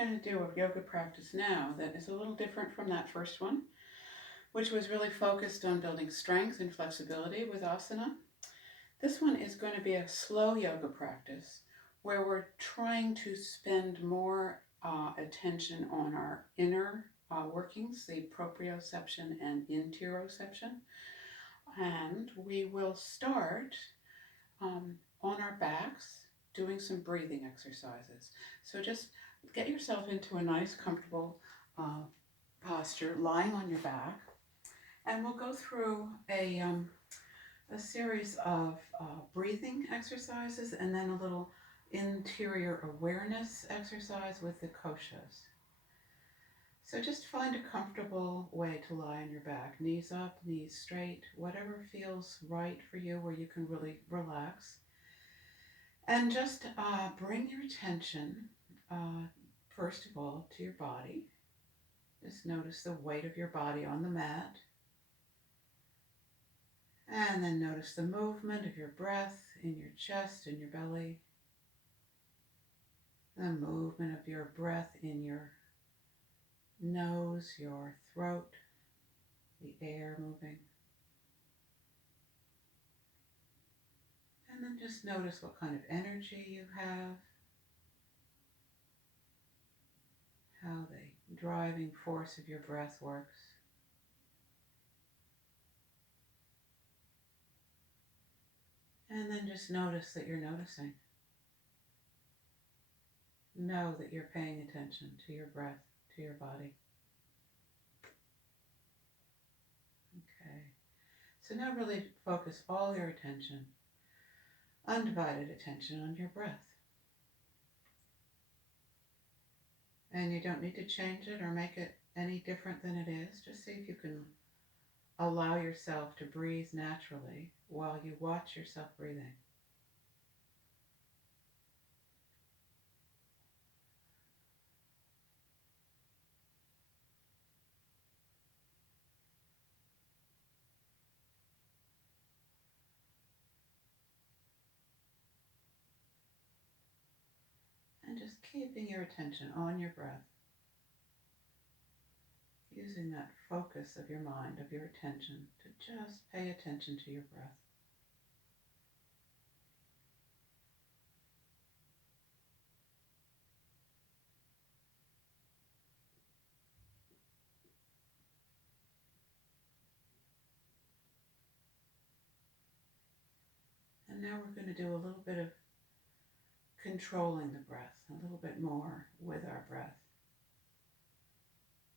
going to do a yoga practice now that is a little different from that first one, which was really focused on building strength and flexibility with asana. This one is going to be a slow yoga practice where we're trying to spend more attention on our inner workings, the proprioception and interoception. And we will start on our backs doing some breathing exercises. So just get yourself into a nice, comfortable posture, lying on your back, and we'll go through a series of breathing exercises and then a little interior awareness exercise with the koshas. So just find a comfortable way to lie on your back, knees up, knees straight, whatever feels right for you where you can really relax. And just bring your attention, first of all, to your body. Just notice the weight of your body on the mat. And then notice the movement of your breath in your chest and your belly. The movement of your breath in your nose, your throat, the air moving. And then just notice what kind of energy you have, how the driving force of your breath works. And then just notice that you're noticing. Know that you're paying attention to your breath, to your body. Okay. So now really focus all your attention, undivided attention on your breath. And you don't need to change it or make it any different than it is. Just see if you can allow yourself to breathe naturally while you watch yourself breathing. And just keeping your attention on your breath. Using that focus of your mind, of your attention, to just pay attention to your breath. And now we're going to do a little bit of controlling the breath, a little bit more with our breath.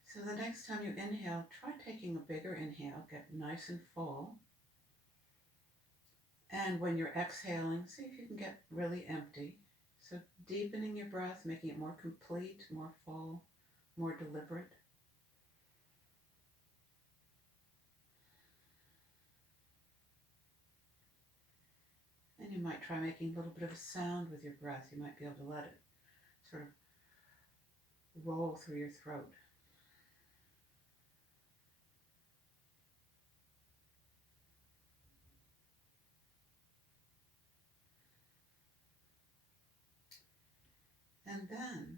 So the next time you inhale, try taking a bigger inhale, get nice and full. And when you're exhaling, see if you can get really empty. So deepening your breath, making it more complete, more full, more deliberate. And you might try making a little bit of a sound with your breath. You might be able to let it sort of roll through your throat. And then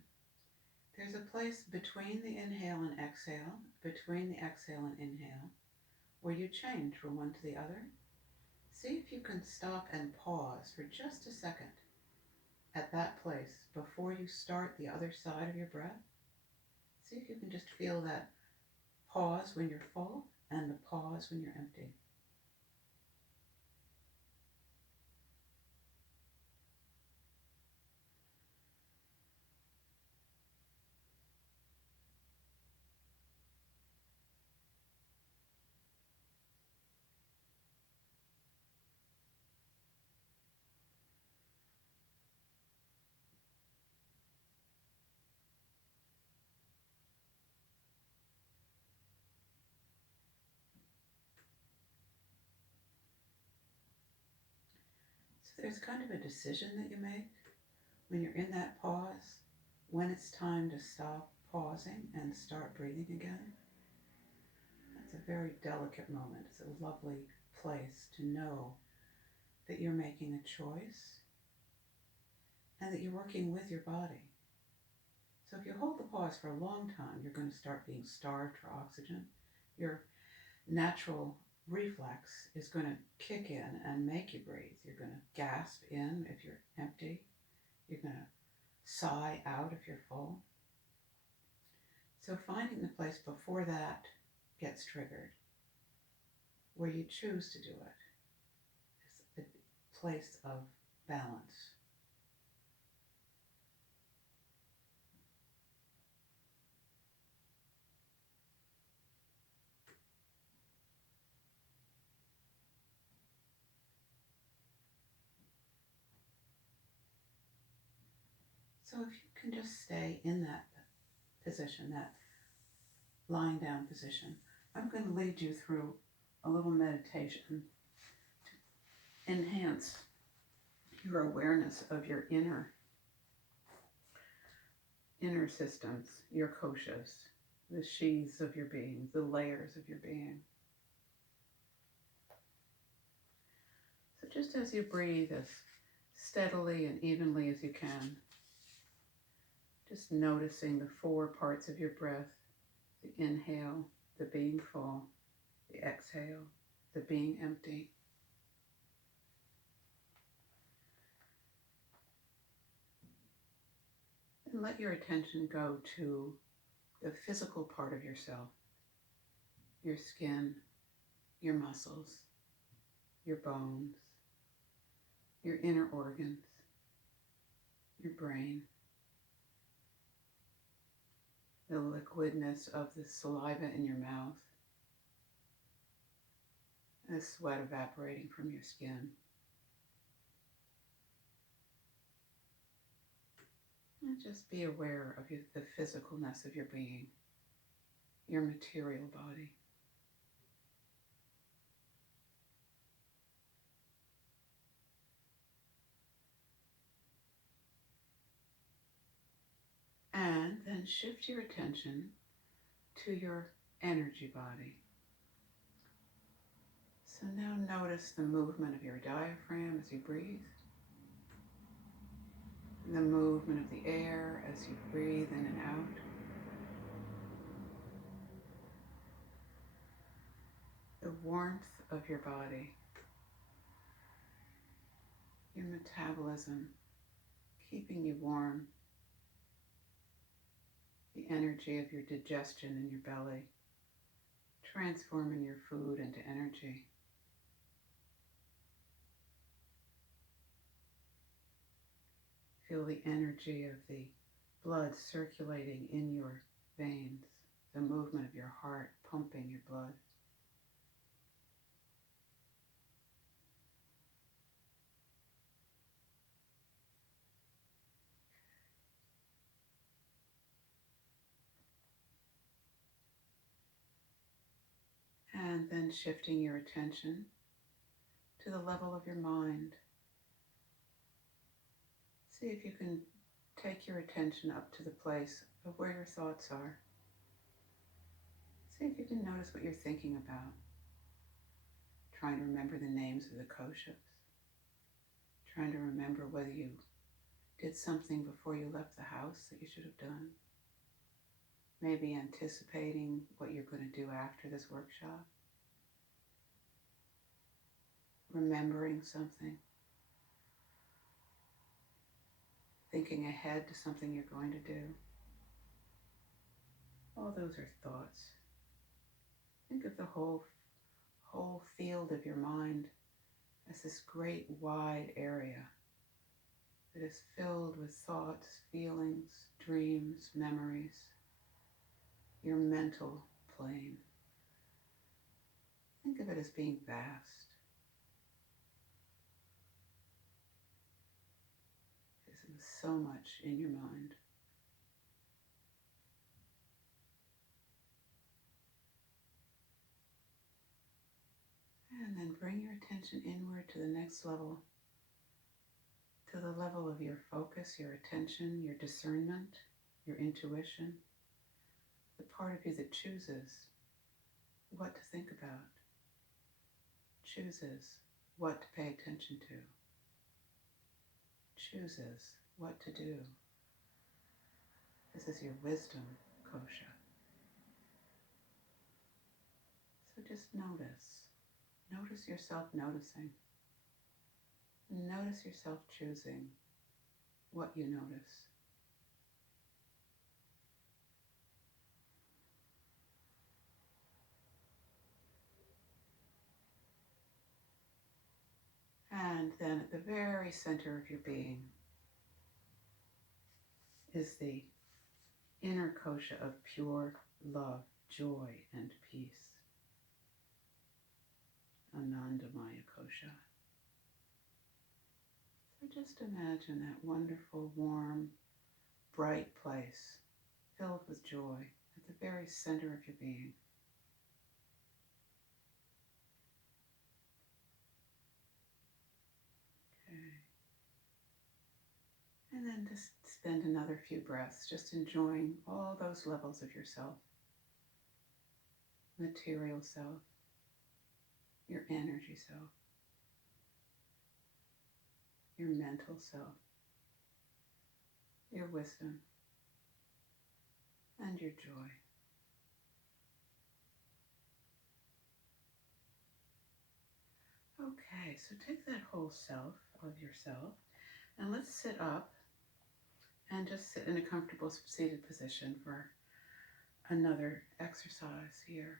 there's a place between the inhale and exhale, between the exhale and inhale, where you change from one to the other. See if you can stop and pause for just a second at that place before you start the other side of your breath. See if you can just feel that pause when you're full and the pause when you're empty. So there's kind of a decision that you make when you're in that pause, when it's time to stop pausing and start breathing again. That's a very delicate moment. It's a lovely place to know that you're making a choice and that you're working with your body. So if you hold the pause for a long time, you're going to start being starved for oxygen. Your natural reflex is going to kick in and make you breathe. You're going to gasp in if you're empty. You're going to sigh out if you're full. So finding the place before that gets triggered, where you choose to do it, is a place of balance. So if you can just stay in that position, that lying down position, I'm going to lead you through a little meditation to enhance your awareness of your inner systems, your koshas, the sheaths of your being, the layers of your being. So just as you breathe as steadily and evenly as you can, just noticing the 4 parts of your breath: the inhale, the being full, the exhale, the being empty. And let your attention go to the physical part of yourself, your skin, your muscles, your bones, your inner organs, your brain, the liquidness of the saliva in your mouth, the sweat evaporating from your skin. And just be aware of the physicalness of your being, your material body. And then shift your attention to your energy body. So now notice the movement of your diaphragm as you breathe, the movement of the air as you breathe in and out. The warmth of your body, your metabolism keeping you warm, the energy of your digestion in your belly, transforming your food into energy. Feel the energy of the blood circulating in your veins, the movement of your heart pumping your blood. And then shifting your attention to the level of your mind. See if you can take your attention up to the place of where your thoughts are. See if you can notice what you're thinking about. Trying to remember the names of the koshas. Trying to remember whether you did something before you left the house that you should have done. Maybe anticipating what you're going to do after this workshop. Remembering something. Thinking ahead to something you're going to do. All those are thoughts. Think of the whole field of your mind as this great wide area that is filled with thoughts, feelings, dreams, memories, your mental plane. Think of it as being vast. There's so much in your mind. And then bring your attention inward to the next level, to the level of your focus, your attention, your discernment, your intuition, the part of you that chooses what to think about, chooses what to pay attention to, chooses what to do. This is your wisdom kosha. So just notice. Notice yourself noticing. Notice yourself choosing what you notice. And then at the very center of your being is the inner kosha of pure love, joy, and peace. Anandamaya kosha. So just imagine that wonderful, warm, bright place filled with joy at the very center of your being. Okay. And then just spend another few breaths just enjoying all those levels of yourself. Material self, your energy self, your mental self, your wisdom, and your joy. Okay, so take that whole self of yourself and let's sit up and just sit in a comfortable seated position for another exercise here.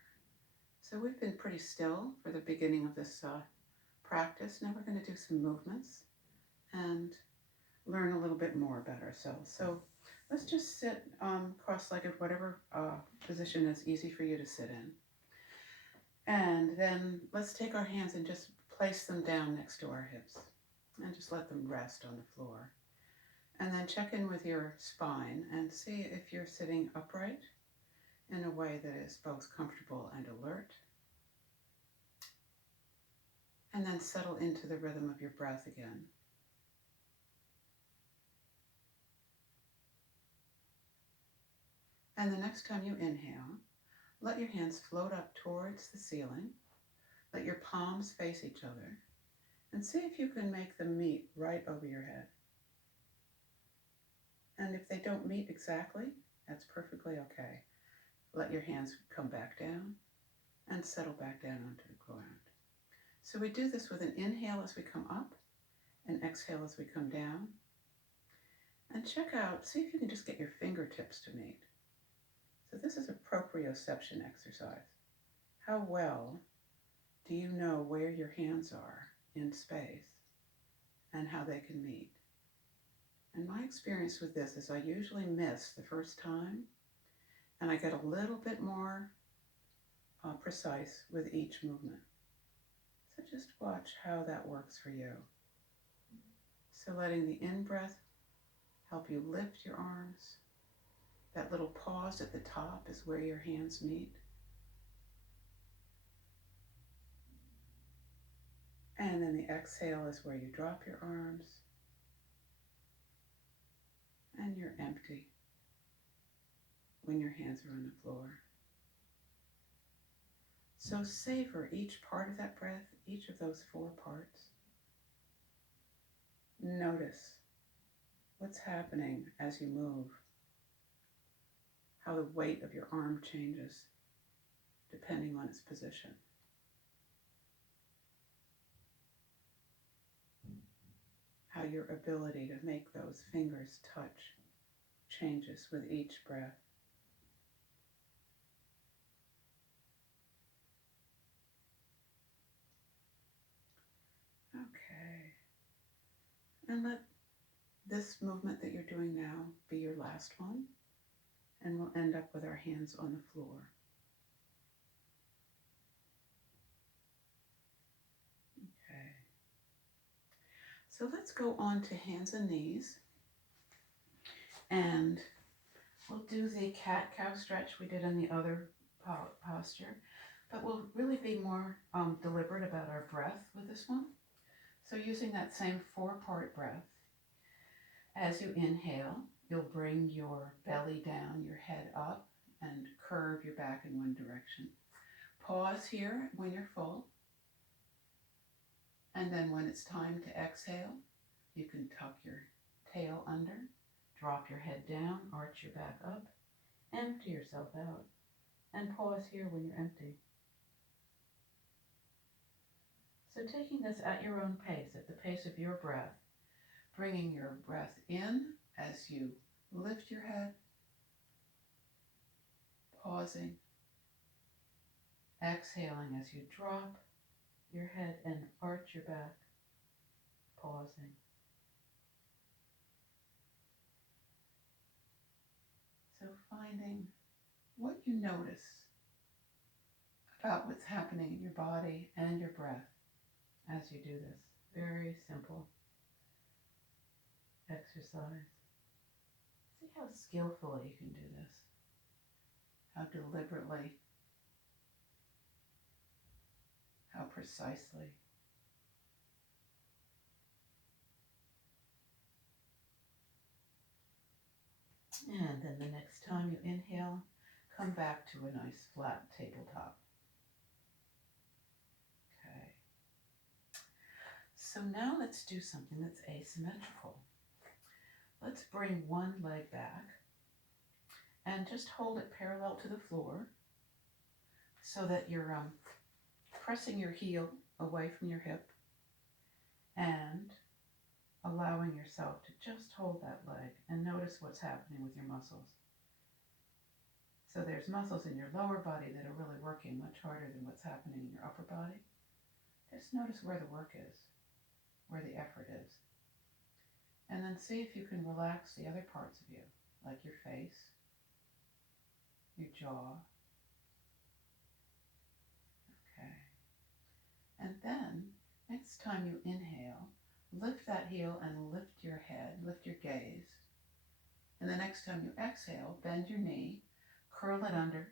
So we've been pretty still for the beginning of this practice. Now we're going to do some movements and learn a little bit more about ourselves. So let's just sit cross-legged, whatever position is easy for you to sit in. And then let's take our hands and just place them down next to our hips and just let them rest on the floor. And then check in with your spine and see if you're sitting upright in a way that is both comfortable and alert. And then settle into the rhythm of your breath again. And the next time you inhale, let your hands float up towards the ceiling. Let your palms face each other. And see if you can make them meet right over your head. And if they don't meet exactly, that's perfectly okay. Let your hands come back down and settle back down onto the ground. So we do this with an inhale as we come up, an exhale as we come down. And check out, see if you can just get your fingertips to meet. So this is a proprioception exercise. How well do you know where your hands are in space and how they can meet? And my experience with this is I usually miss the first time, and I get a little bit more precise with each movement. So just watch how that works for you. So letting the in-breath help you lift your arms. That little pause at the top is where your hands meet. And then the exhale is where you drop your arms. And you're empty when your hands are on the floor. So savor each part of that breath, each of those 4 parts. Notice what's happening as you move, how the weight of your arm changes depending on its position. How your ability to make those fingers touch changes with each breath. Okay. And let this movement that you're doing now be your last one, and we'll end up with our hands on the floor. Okay. So let's go on to hands and knees, and we'll do the cat-cow stretch we did in the other posture, but we'll really be more deliberate about our breath with this one. So using that same 4-part breath, as you inhale, you'll bring your belly down, your head up, and curve your back in one direction. Pause here when you're full, and then when it's time to exhale, you can tuck your tail under Drop your head down, arch your back up, empty yourself out, and pause here when you're empty. So taking this at your own pace, at the pace of your breath, bringing your breath in as you lift your head, pausing, exhaling as you drop your head and arch your back, pausing. So finding what you notice about what's happening in your body and your breath as you do this. Very simple exercise. See how skillfully you can do this, how deliberately, how precisely. And then the next time you inhale, come back to a nice flat tabletop. Okay. So now let's do something that's asymmetrical. Let's bring one leg back and just hold it parallel to the floor so that you're pressing your heel away from your hip and allowing yourself to just hold that leg and notice what's happening with your muscles. So there's muscles in your lower body that are really working much harder than what's happening in your upper body. Just notice where the work is, where the effort is. And then see if you can relax the other parts of you, like your face, your jaw. Okay. And then, next time you inhale, lift that heel and lift your head, lift your gaze. And the next time you exhale, bend your knee, curl it under,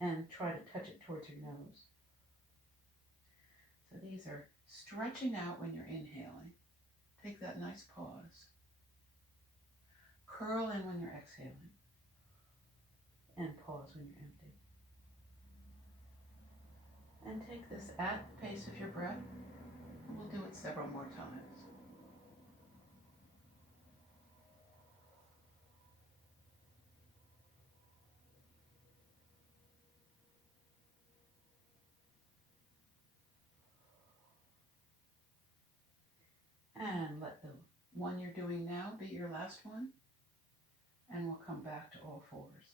and try to touch it towards your nose. So these are stretching out when you're inhaling. Take that nice pause. Curl in when you're exhaling. And pause when you're empty. And take this at the pace of your breath. And we'll do it several more times. And let the one you're doing now be your last one. And we'll come back to all fours.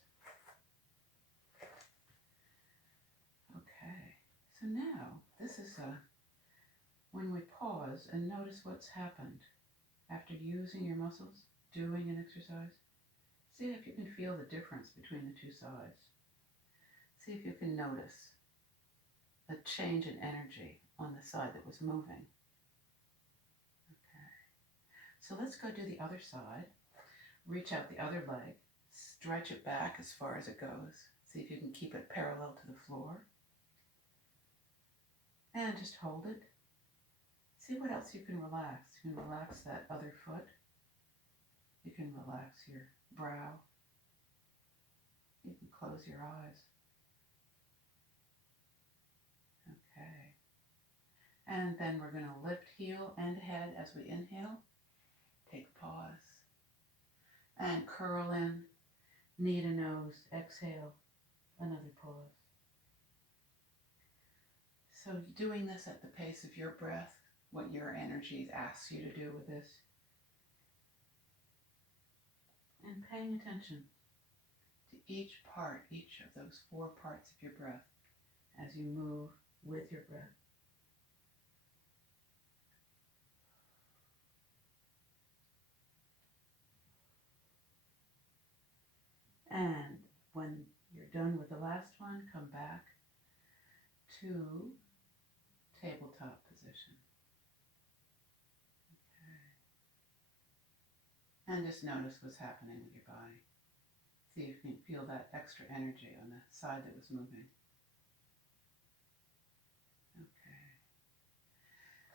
Okay, so now this is when we pause and notice what's happened after using your muscles, doing an exercise. See if you can feel the difference between the two sides. See if you can notice a change in energy on the side that was moving. Okay, so let's go do the other side. Reach out the other leg, stretch it back as far as it goes. See if you can keep it parallel to the floor. And just hold it. See what else you can relax. You can relax that other foot. You can relax your brow. You can close your eyes. Okay. And then we're going to lift heel and head as we inhale. Take a pause. And curl in, knee to nose, exhale, another pause. So doing this at the pace of your breath, what your energy asks you to do with this. And paying attention to each part, each of those four parts of your breath as you move with your breath. And when you're done with the last one, come back to tabletop position. Okay. And just notice what's happening with your body. See if you can feel that extra energy on the side that was moving. Okay.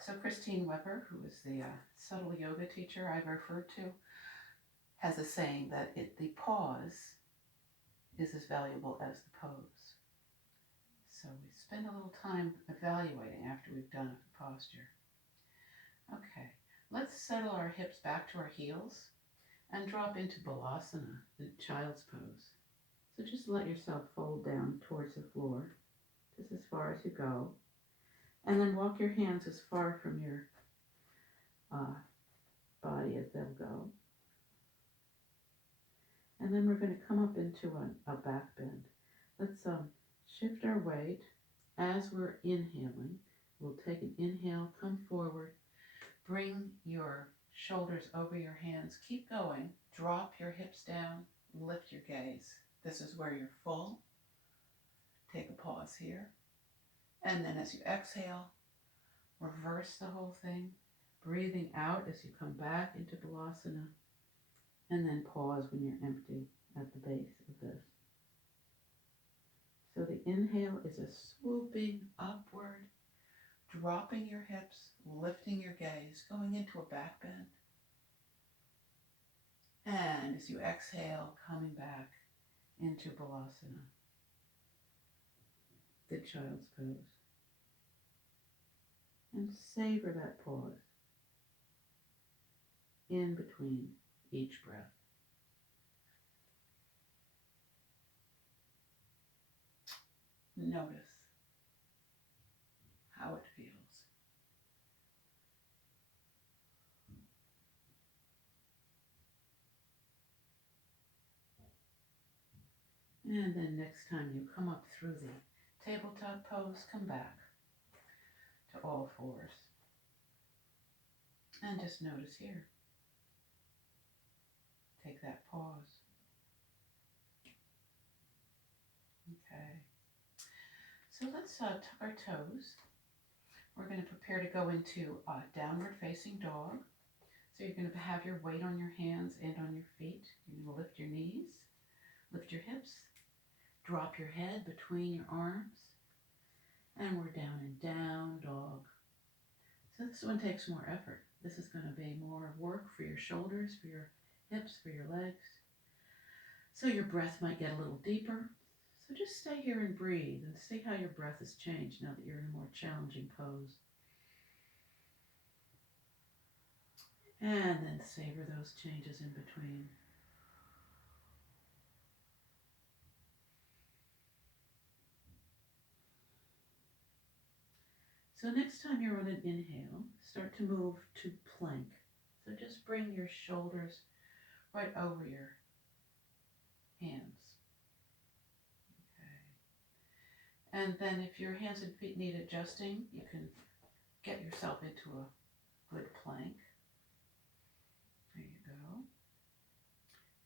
So Christine Weber, who is the subtle yoga teacher I've referred to, has a saying that the pause is as valuable as the pose. So we spend a little time evaluating after we've done a posture. Okay, let's settle our hips back to our heels and drop into Balasana, the child's pose. So just let yourself fold down towards the floor, just as far as you go, and then walk your hands as far from your uh, body as they'll go. And then we're going to come up into a back bend. Let's shift our weight as we're inhaling. We'll take an inhale, come forward, bring your shoulders over your hands, keep going, drop your hips down, lift your gaze. This is where you're full. Take a pause here. And then as you exhale, reverse the whole thing, breathing out as you come back into Balasana, and then pause when you're empty at the base of this. So the inhale is a swooping upward, dropping your hips, lifting your gaze, going into a back bend. And as you exhale, coming back into Balasana, the child's pose. And savor that pause in between each breath. Notice how it feels. And then next time you come up through the tabletop pose, come back to all fours. And just notice here. Take that pause. Okay. So let's tuck our toes. We're going to prepare to go into a downward facing dog. So you're going to have your weight on your hands and on your feet. You're going to lift your knees, lift your hips, drop your head between your arms, and we're down in down dog. So this one takes more effort. This is going to be more work for your shoulders, for your hips, for your legs. So your breath might get a little deeper. So just stay here and breathe and see how your breath has changed now that you're in a more challenging pose. And then savor those changes in between. So next time you're on an inhale, start to move to plank. So just bring your shoulders right over your hands. Okay. And then if your hands and feet need adjusting, you can get yourself into a good plank. There you go.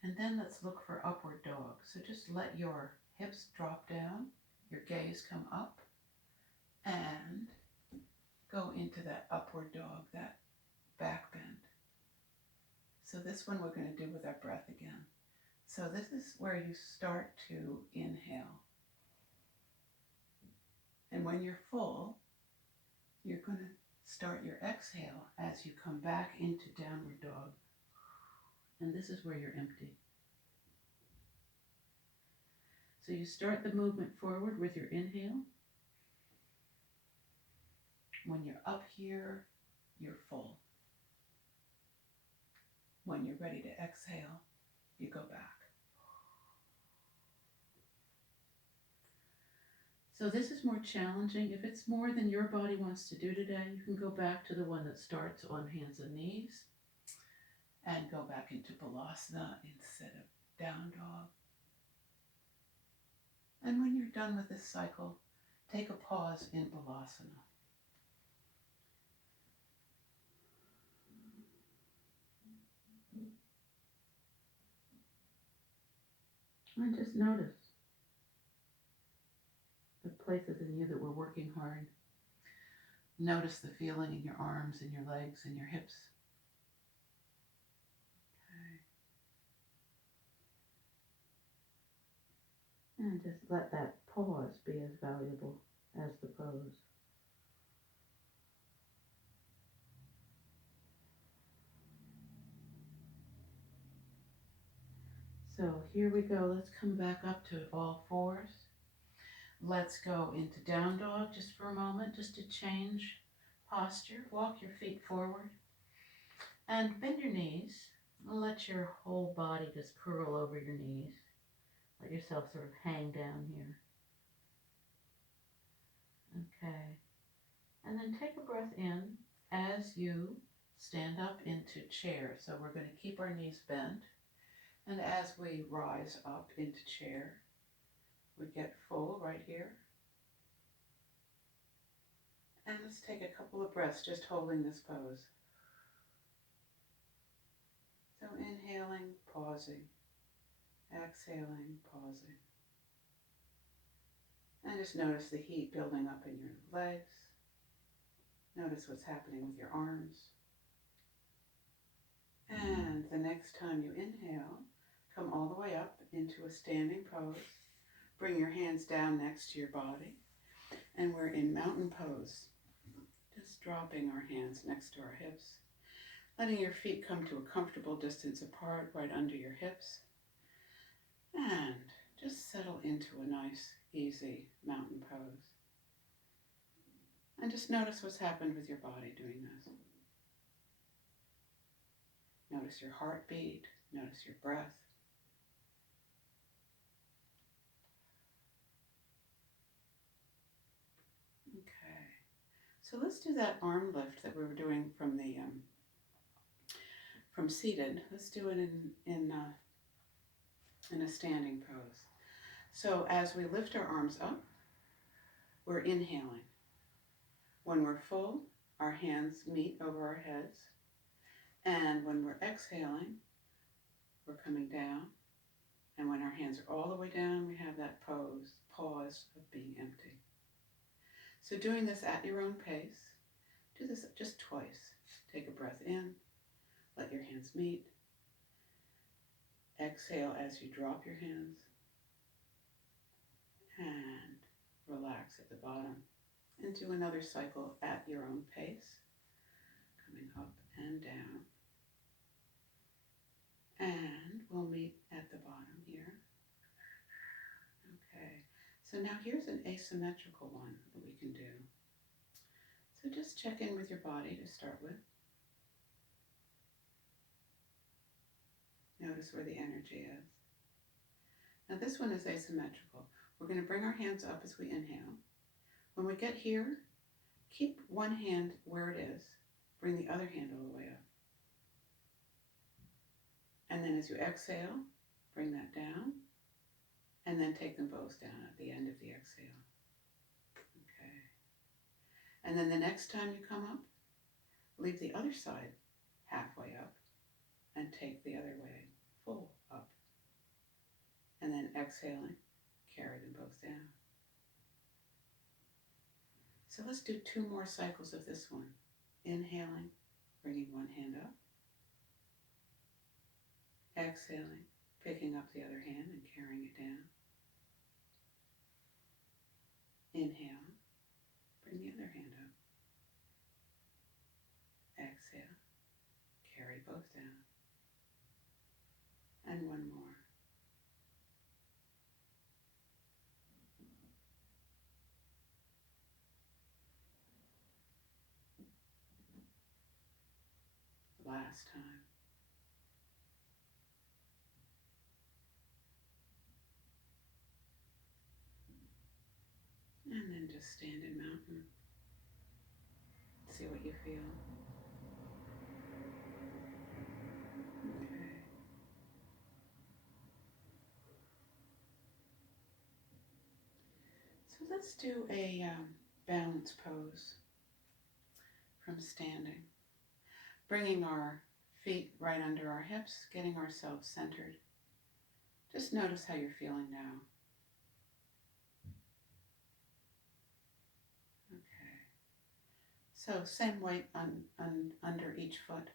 And then let's look for upward dog. So just let your hips drop down, your gaze come up, and go into that upward dog, that back bend. So this one we're going to do with our breath again. So this is where you start to inhale. And when you're full, you're going to start your exhale as you come back into downward dog. And this is where you're empty. So you start the movement forward with your inhale. When you're up here, you're full. When you're ready to exhale, you go back. So this is more challenging. If it's more than your body wants to do today, you can go back to the one that starts on hands and knees and go back into Balasana instead of down dog. And when you're done with this cycle, take a pause in Balasana. And just notice the places in you that were working hard. Notice the feeling in your arms and your legs and your hips. Okay. And just let that pause be as valuable as the pose. So here we go. Let's come back up to all fours. Let's go into down dog just for a moment, just to change posture. Walk your feet forward and bend your knees. Let your whole body just curl over your knees. Let yourself sort of hang down here. Okay. And then take a breath in as you stand up into chair. So we're going to keep our knees bent. And as we rise up into chair, we get full right here. And let's take a couple of breaths just holding this pose. So inhaling, pausing, exhaling, pausing. And just notice the heat building up in your legs. Notice what's happening with your arms. And the next time you inhale, come all the way up into a standing pose. Bring your hands down next to your body. And we're in mountain pose. Just dropping our hands next to our hips. Letting your feet come to a comfortable distance apart right under your hips. And just settle into a nice, easy mountain pose. And just notice what's happened with your body doing this. Notice your heartbeat. Notice your breath. Okay. So let's do that arm lift that we were doing from the from seated. Let's do it in a standing pose. So as we lift our arms up, we're inhaling. When we're full, our hands meet over our heads. And when we're exhaling, we're coming down. And when our hands are all the way down, we have that pause of being empty. So doing this at your own pace, do this just twice. Take a breath in, let your hands meet. Exhale as you drop your hands. And relax at the bottom. And do another cycle at your own pace, coming up and down. And we'll meet at the bottom here. Okay, so now here's an asymmetrical one that we can do. So just check in with your body to start with. Notice where the energy is. Now this one is asymmetrical. We're going to bring our hands up as we inhale. When we get here, keep one hand where it is. Bring the other hand all the way up. And then as you exhale, bring that down. And then take them both down at the end of the exhale. Okay. And then the next time you come up, leave the other side halfway up and take the other way full up. And then exhaling, carry them both down. So let's do 2 more cycles of this one. Inhaling, bringing one hand up. Exhaling, picking up the other hand and carrying it down. Inhale, bring the other hand up. Exhale, carry both down. And one more. Last time. And then just stand in mountain. See what you feel. Okay. So let's do a balance pose from standing. Bringing our feet right under our hips, getting ourselves centered. Just notice how you're feeling now. Okay. So same weight under each foot.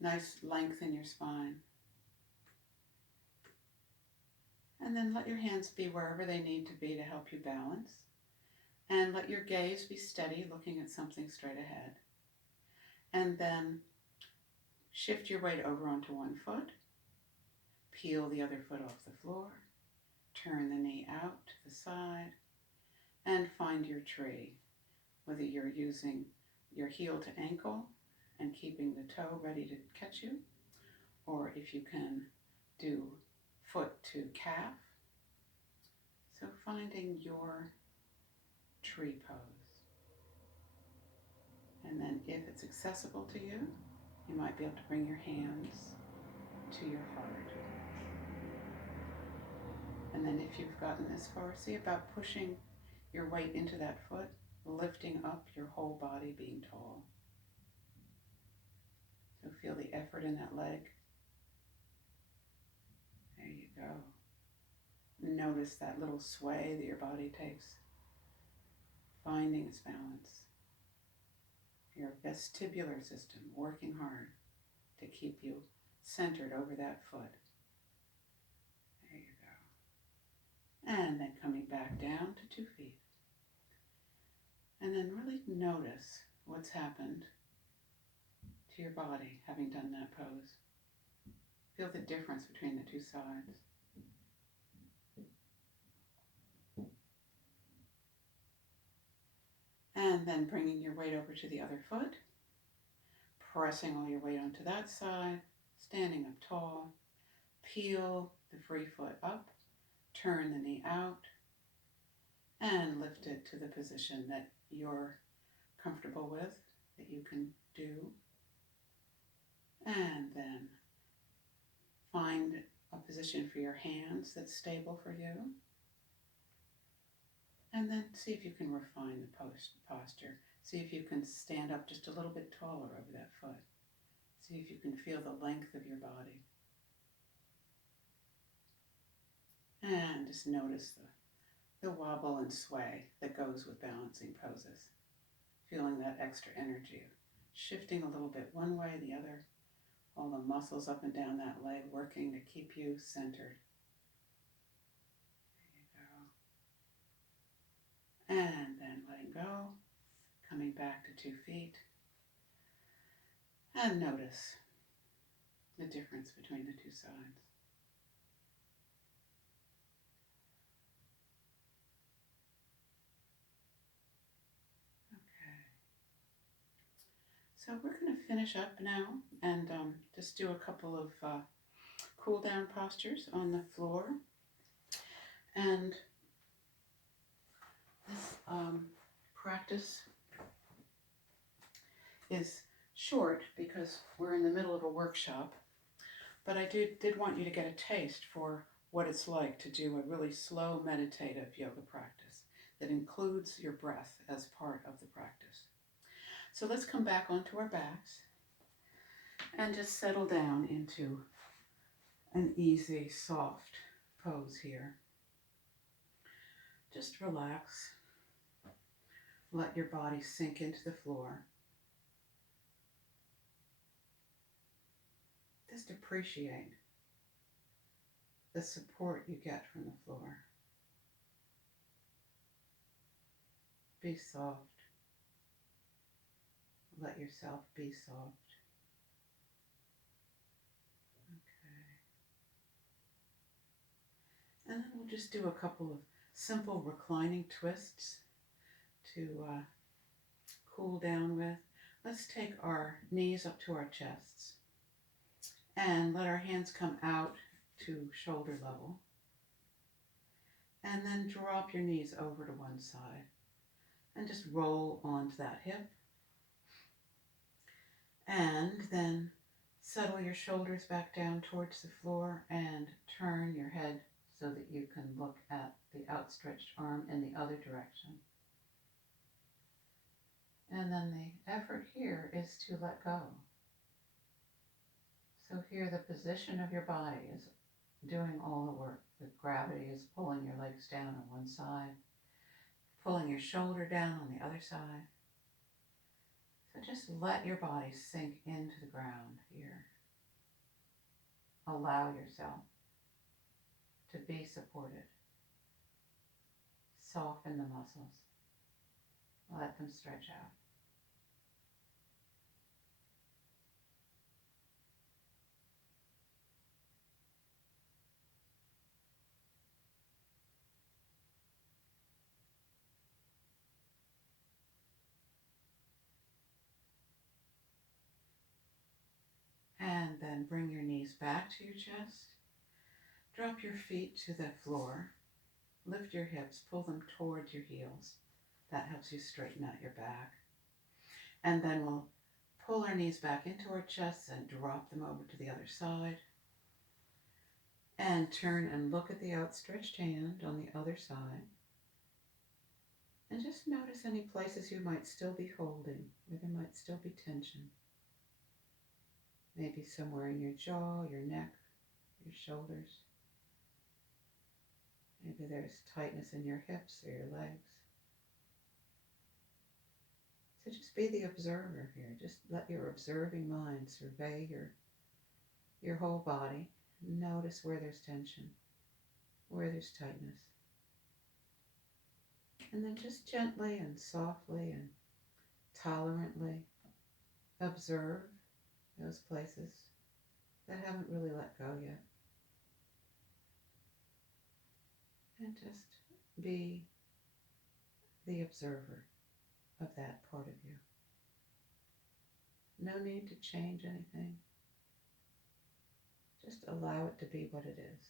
Nice length in your spine. And then let your hands be wherever they need to be to help you balance. And let your gaze be steady, looking at something straight ahead. And then shift your weight over onto one foot. Peel the other foot off the floor. Turn the knee out to the side. And find your tree. Whether you're using your heel to ankle and keeping the toe ready to catch you, or if you can do foot to calf. So finding your tree pose. And then if it's accessible to you, you might be able to bring your hands to your heart. And then if you've gotten this far, see about pushing your weight into that foot, lifting up your whole body, being tall. So feel the effort in that leg. There you go. Notice that little sway that your body takes, finding its balance. Your vestibular system working hard to keep you centered over that foot. There you go. And then coming back down to 2 feet. And then really notice what's happened to your body having done that pose. Feel the difference between the two sides. And then bringing your weight over to the other foot, pressing all your weight onto that side, standing up tall, peel the free foot up, turn the knee out, and lift it to the position that you're comfortable with, that you can do. And then find a position for your hands that's stable for you. And then see if you can refine the posture. See if you can stand up just a little bit taller over that foot. See if you can feel the length of your body. And just notice the wobble and sway that goes with balancing poses. Feeling that extra energy of shifting a little bit one way, the other. All the muscles up and down that leg working to keep you centered. And then letting go, coming back to 2 feet. And notice the difference between the two sides. Okay. So we're going to finish up now and just do a couple of cool down postures on the floor. And this practice is short because we're in the middle of a workshop, but I did want you to get a taste for what it's like to do a really slow meditative yoga practice that includes your breath as part of the practice. So let's come back onto our backs and just settle down into an easy, soft pose here. Just relax. Let your body sink into the floor. Just appreciate the support you get from the floor. Be soft. Let yourself be soft. Okay. And then we'll just do a couple of simple reclining twists to cool down with. Let's take our knees up to our chests and let our hands come out to shoulder level. And then drop your knees over to one side and just roll onto that hip. And then settle your shoulders back down towards the floor and turn your head so that you can look at the outstretched arm in the other direction. And then the effort here is to let go. So here the position of your body is doing all the work. The gravity is pulling your legs down on one side, pulling your shoulder down on the other side. So just let your body sink into the ground here. Allow yourself to be supported. Soften the muscles. Let them stretch out. And And then bring your knees back to your chest. Drop your feet to the floor. Lift your hips, pull them towards your heels. That helps you straighten out your back. And then we'll pull our knees back into our chests and drop them over to the other side. And turn and look at the outstretched hand on the other side. And just notice any places you might still be holding, where there might still be tension. Maybe somewhere in your jaw, your neck, your shoulders. Maybe there's tightness in your hips or your legs. So just be the observer here. Just let your observing mind survey your whole body. Notice where there's tension, where there's tightness. And then just gently and softly and tolerantly observe those places that haven't really let go yet. And just be the observer of that part of you. No need to change anything. Just allow it to be what it is.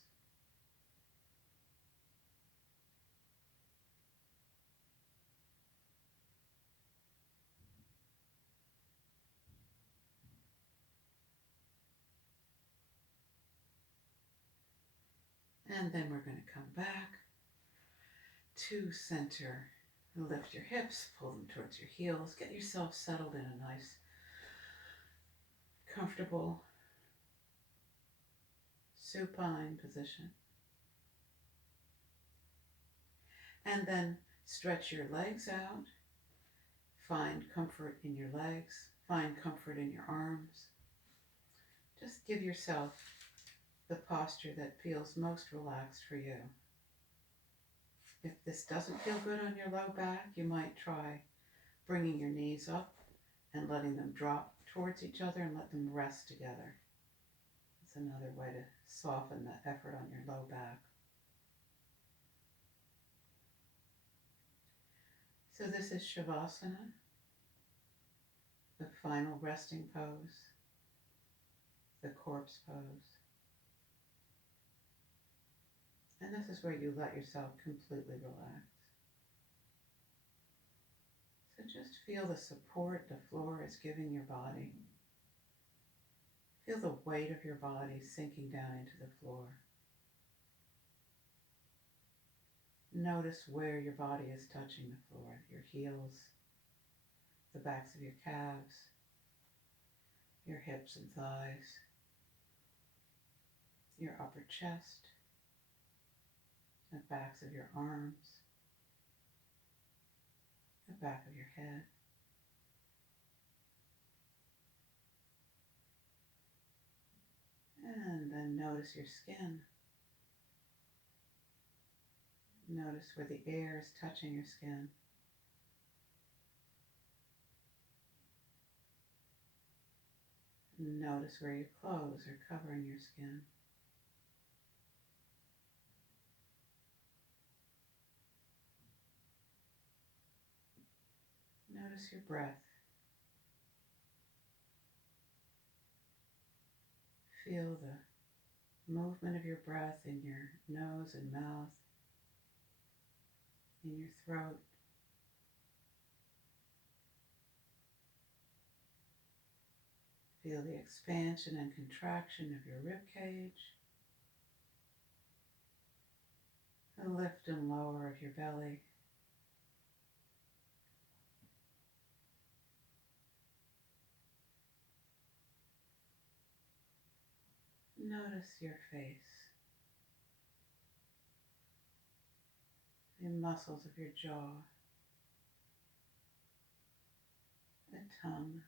And then we're going to come back to center. Lift your hips, pull them towards your heels. Get yourself settled in a nice, comfortable, supine position. And then stretch your legs out. Find comfort in your legs. Find comfort in your arms. Just give yourself the posture that feels most relaxed for you. If this doesn't feel good on your low back, you might try bringing your knees up and letting them drop towards each other and let them rest together. It's another way to soften the effort on your low back. So this is Shavasana, the final resting pose, the corpse pose. And this is where you let yourself completely relax. So just feel the support the floor is giving your body. Feel the weight of your body sinking down into the floor. Notice where your body is touching the floor, your heels, the backs of your calves, your hips and thighs, your upper chest, the backs of your arms, the back of your head. And then notice your skin. Notice where the air is touching your skin. Notice where your clothes are covering your skin. Notice your breath. Feel the movement of your breath in your nose and mouth, in your throat. Feel the expansion and contraction of your rib cage, the lift and lower of your belly. Notice your face, the muscles of your jaw, the tongue,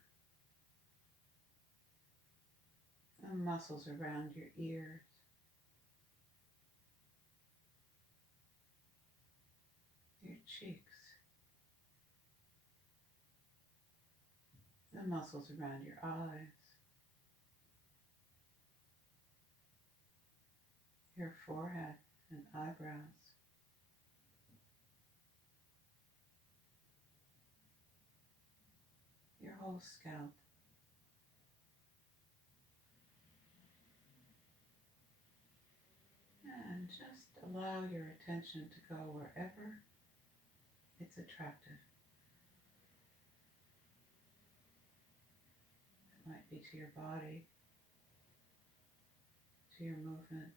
the muscles around your ears, your cheeks, the muscles around your eyes, your forehead and eyebrows, your whole scalp. Allow your attention to go wherever it's attracted. It might be to your body, to your movement,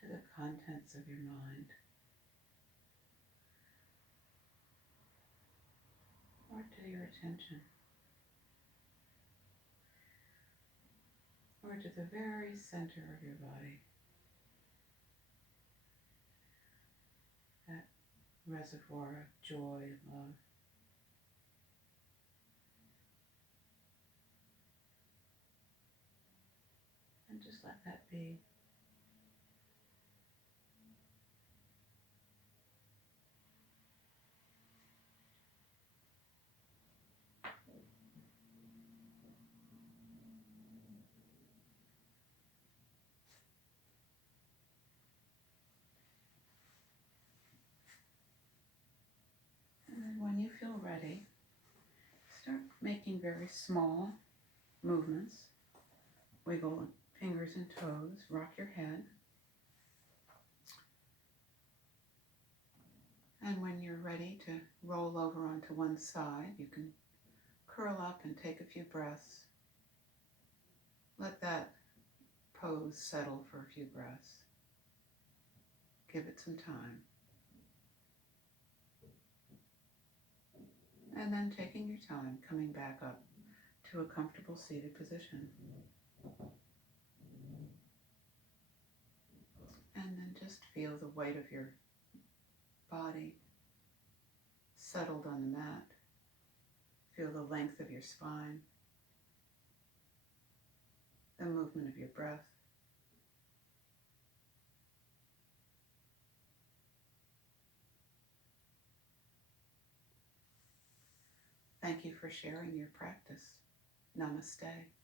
to the contents of your mind, or to your attention, or to the very center of your body, that reservoir of joy and love. And just let that be. And then when you feel ready, start making very small movements. Wiggle fingers and toes, rock your head. And when you're ready to roll over onto one side, you can curl up and take a few breaths. Let that pose settle for a few breaths. Give it some time. And then taking your time, coming back up to a comfortable seated position. And then just feel the weight of your body settled on the mat. Feel the length of your spine, the movement of your breath. Thank you for sharing your practice. Namaste.